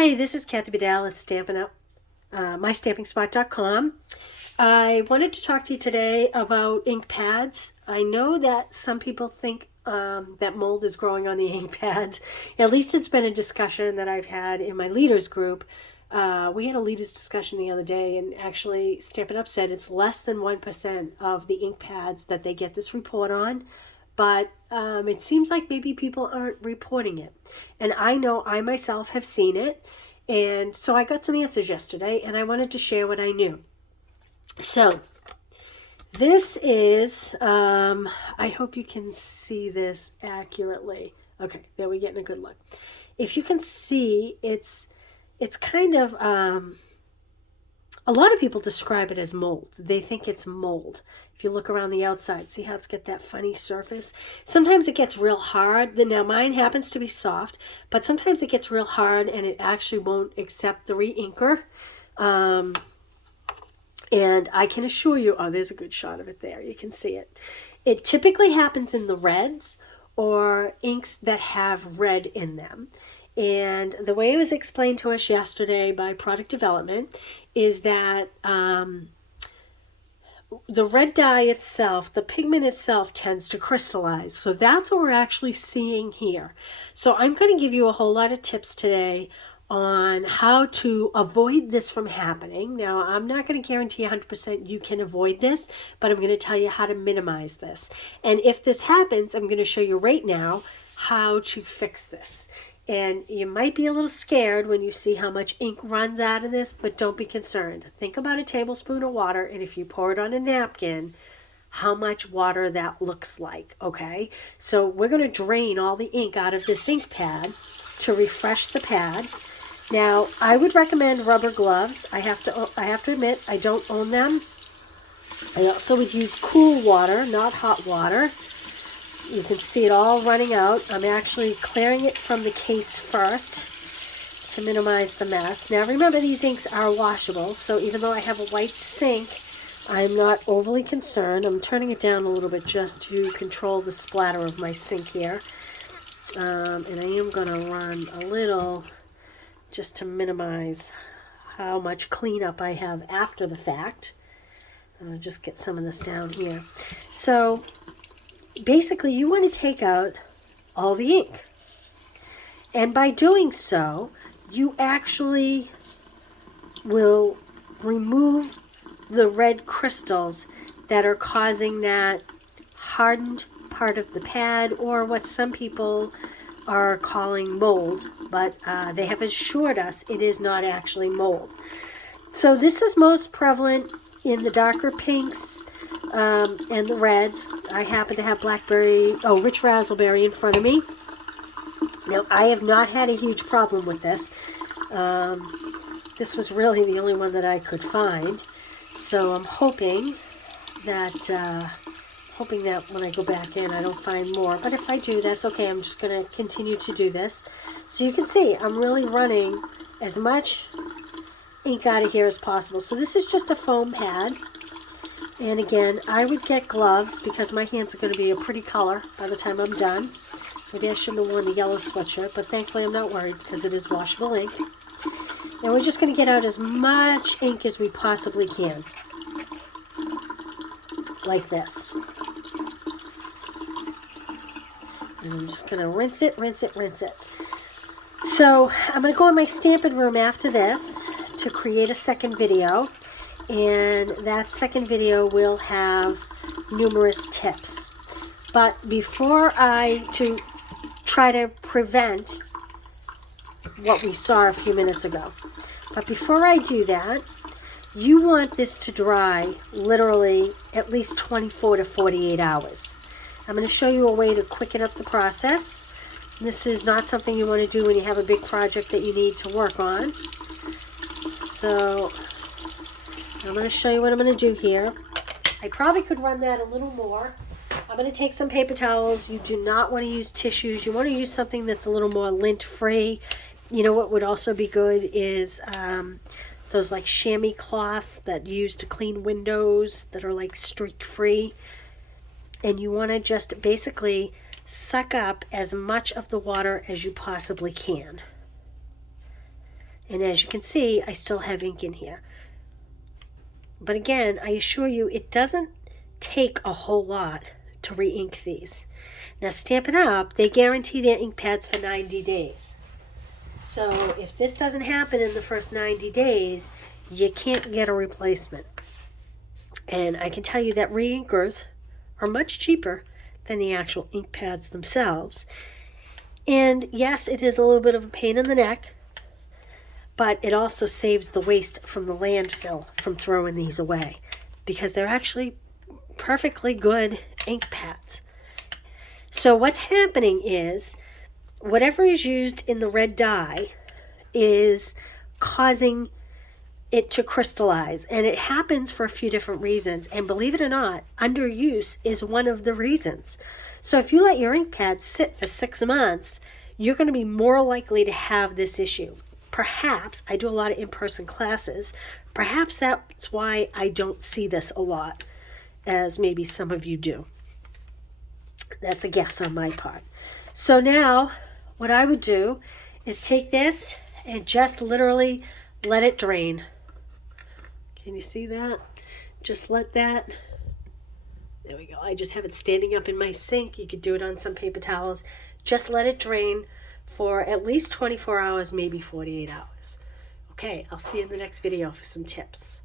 Hi, this is Kathy Bedell at Stampin' Up, mystampingspot.com. I wanted to talk to you today about ink pads. I know that some people think that mold is growing on the ink pads. At least it's been a discussion that I've had in my leaders group. We had a leaders discussion the other day, and actually Stampin' Up said it's less than 1% of the ink pads that they get this report on. But it seems like maybe people aren't reporting it. And I know I myself have seen it. And so I got some answers yesterday, and I wanted to share what I knew. So this is, I hope you can see this accurately. Okay, there we're getting a good look. If you can see, it's kind of, a lot of people describe it as mold. They think it's mold. If you look around the outside, see how it's got that funny surface? Sometimes it gets real hard. Now mine happens to be soft, but sometimes it gets real hard and it actually won't accept the re-inker. And I can assure you, oh, there's a good shot of it there. You can see it. It typically happens in the reds or inks that have red in them. And the way it was explained to us yesterday by product development is that the red dye itself, the pigment itself tends to crystallize. So that's what we're actually seeing here. So I'm going to give you a whole lot of tips today on how to avoid this from happening. Now, I'm not going to guarantee 100% you can avoid this, but I'm going to tell you how to minimize this. And if this happens, I'm going to show you right now how to fix this. And you might be a little scared when you see how much ink runs out of this, but don't be concerned. Think about a tablespoon of water, and if you pour it on a napkin, how much water that looks like, okay? So we're going to drain all the ink out of this ink pad to refresh the pad. Now, I would recommend rubber gloves. I have to admit, I don't own them. I also would use cool water, not hot water. You can see it all running out. I'm actually clearing it from the case first to minimize the mess. Now remember, these inks are washable, so even though I have a white sink, I'm not overly concerned. I'm turning it down a little bit just to control the splatter of my sink here. And I am going to run a little just to minimize how much cleanup I have after the fact. I'll just get some of this down here. So basically, you want to take out all the ink. And by doing so, you actually will remove the red crystals that are causing that hardened part of the pad, or what some people are calling mold, but they have assured us it is not actually mold. So this is most prevalent in the darker pinks, and the reds. I happen to have rich raspberry in front of me. Now, I have not had a huge problem with this. This was really the only one that I could find. So I'm hoping that when I go back in, I don't find more. But if I do, that's okay. I'm just going to continue to do this. So you can see, I'm really running as much ink out of here as possible. So this is just a foam pad. And again, I would get gloves because my hands are going to be a pretty color by the time I'm done. Maybe I shouldn't have worn the yellow sweatshirt, but thankfully I'm not worried because it is washable ink. And we're just going to get out as much ink as we possibly can. Like this. And I'm just going to rinse it, rinse it, rinse it. So I'm going to go in my Stampin' room after this to create a second video. And that second video will have numerous tips. But before to try to prevent what we saw a few minutes ago. But before I do that, you want this to dry literally at least 24 to 48 hours. I'm going to show you a way to quicken up the process. This is not something you want to do when you have a big project that you need to work on. So I'm going to show you what I'm going to do here. I probably could run that a little more. I'm going to take some paper towels. You do not want to use tissues. You want to use something that's a little more lint-free. You know what would also be good is those like chamois cloths that you use to clean windows that are like streak-free. And you want to just basically suck up as much of the water as you possibly can. And as you can see, I still have ink in here. But again, I assure you, it doesn't take a whole lot to re-ink these. Now, Stampin' Up, they guarantee their ink pads for 90 days. So if this doesn't happen in the first 90 days, you can't get a replacement. And I can tell you that re-inkers are much cheaper than the actual ink pads themselves. And yes, it is a little bit of a pain in the neck, but it also saves the waste from the landfill from throwing these away, because they're actually perfectly good ink pads. So what's happening is whatever is used in the red dye is causing it to crystallize, and it happens for a few different reasons, and believe it or not, underuse is one of the reasons. So if you let your ink pads sit for 6 months, you're going to be more likely to have this issue. Perhaps, I do a lot of in-person classes, perhaps that's why I don't see this a lot, as maybe some of you do. That's a guess on my part. So now, what I would do is take this and just literally let it drain. Can you see that? Just let that. There we go. I just have it standing up in my sink. You could do it on some paper towels. Just let it drain for at least 24 hours, maybe 48 hours. Okay, I'll see you in the next video for some tips.